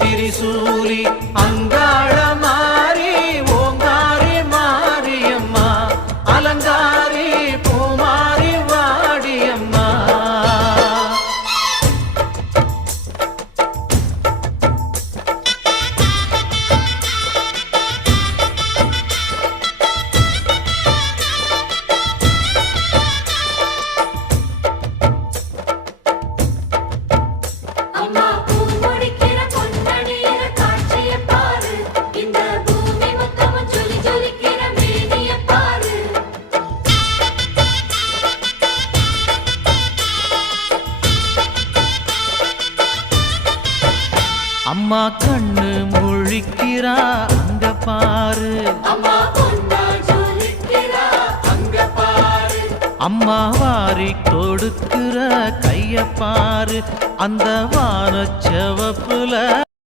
திரிசூலி அங்காள மாறி ஓங்காரி மாரியம்மா அலங்காரி பூமாரி வாடியம்மா. அம்மா கண்ணு முழிக்கிறா அங்க பாரு, அம்மா வாரி கொடுக்கிற கைய பாரு, அந்த வானச்சவப்புல